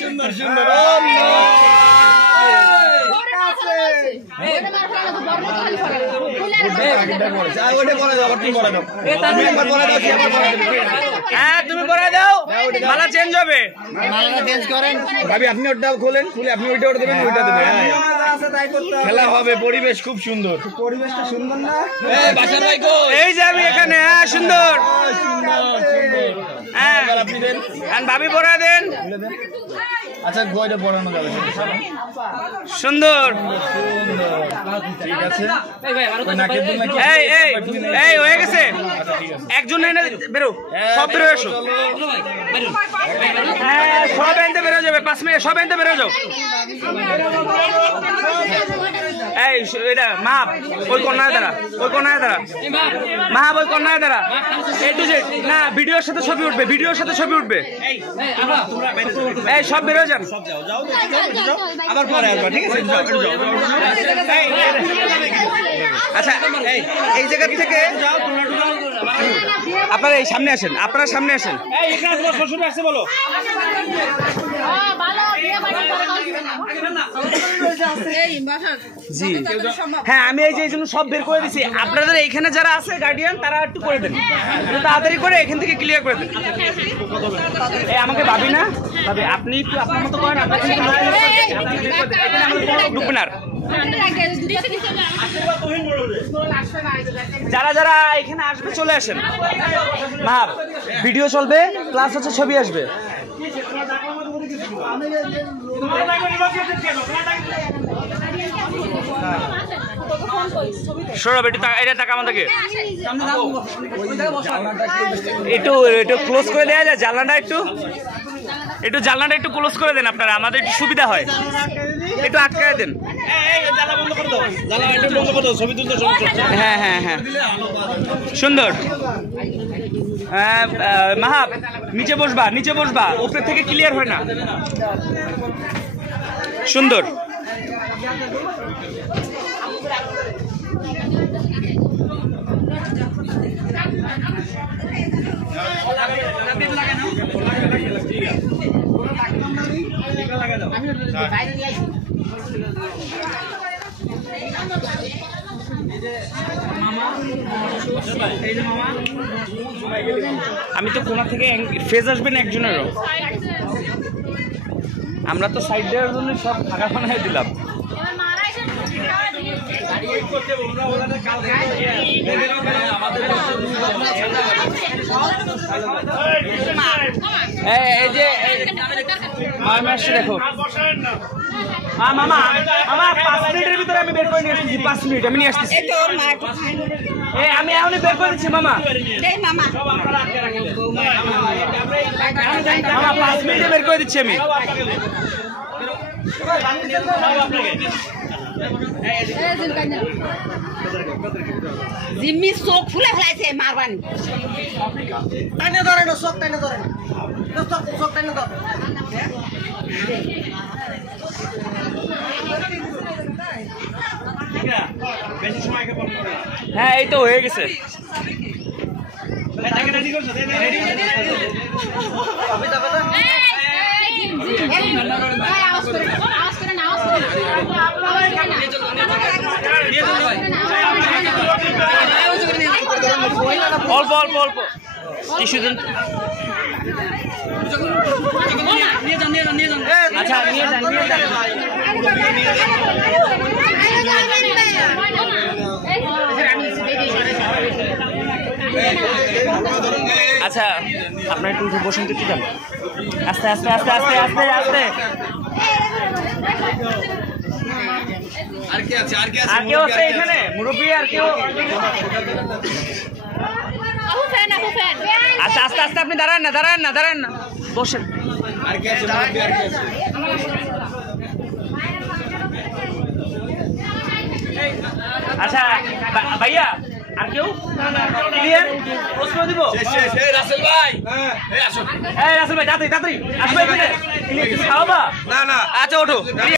সুন্দর সুন্দর তুমি পরে দাও মালা চেঞ্জ হবে মালাটা চেঞ্জ করেন ভাবি আপনি ওটা খোলেন খুলে আপনি ওইটা দেবেন ওইটা দেবেন খেলা হবে পরিবেশ খুব সুন্দর পরিবেশটা সুন্দর না বাসার ভাই কো এই যে আমি এখানে হ্যাঁ সুন্দর হ্যাঁ আপনি দেন আর ভাবি পরে দেন আচ্ছা গয়টা পরানো যাবে সুন্দর ঠিক আছে এই এই এই হয়ে গেছে একজন এনে বেরো সব বেরো এসো হ্যাঁ সব এনতে বেরো যাবে 5 মিনিট সব এনতে বেরো যাও এই এটা মাপ ওই কোণায় দাঁড়া মাপ ওই কোণায় দাঁড়া এই টু জেড না ভিডিওর সাথে ছবি উঠবে এই সব বেরো যান আবার পরে আসবা ঠিক আছে আচ্ছা এই জায়গা থেকে আপনারা এই সামনে আসেন শ্বশুর আসছে বলো জি হ্যাঁ আমি এই যে এই জন্য সব বের করে দিচ্ছি আপনাদের এইখানে যারা আছে গার্ডিয়ান তারা একটু করে দেন তাড়াতাড়ি করে এখান থেকে ক্লিয়ার করে দেন এই আমাকে ভাবি না ভাবি আপনি একটু আপনার মতো করেন ঢুকবেন আর যারা যারা এখানে আসবে চলে আসেন ভাব ভিডিও চলবে প্লাস হচ্ছে ছবি আসবে সৌরভ এটা টাকা আমাদেরকে একটু ক্লোজ করে দেওয়া যায় জানলাটা একটু ক্লোজ করে দেন আপনারা আমাদের একটু সুবিধা হয় একটু আটকায় দেন হ্যাঁ হ্যাঁ হ্যাঁ সুন্দর মাহাব নিচে বসবা উপরে থেকে ক্লিয়ার হয় না সুন্দর আমি তো কোনা থেকে ফেজ আসবেন একজনেরও আমরা তো সাইড দেওয়ার জন্য সব ফাঁকা বানাই দিলাম এই যে দেখো মামা 5 মিনিটের ভিতরে আমি বের করে নিয়ে আসছি 5 মিনিট আমি নিয়ে আসতেছি আমি এখনই বের করে দিচ্ছি মামা 5 মিনিটে বের করে দিচ্ছি আমি জিম্মি চোখ ফুলে ফেলাইছে মারবানি টাইনে ধরে না চোখ টাইনে ধরে না চোখ টাইনে ধর হ্যাঁ এই তো হয়ে গেছে অল্প অল্প অল্প টিস্যু দেন আচ্ছা নিয়ে যান আচ্ছা আপনার একটু বসুন তো যান আস্তে আস্তে আস্তে আস্তে আস্তে আস্তে আর কেউ আছে এখানে মুরব্বী আর কেউ আচ্ছা আস্তে আস্তে আপনি দাঁড়ান না বসেন আচ্ছা ভাইয়া আর কেউ ক্লিয়ার প্রশ্ন দিব রাসেল ভাই তাড়াতাড়ি আসবে এখানে খাওয়াবা না আচ্ছা ওঠো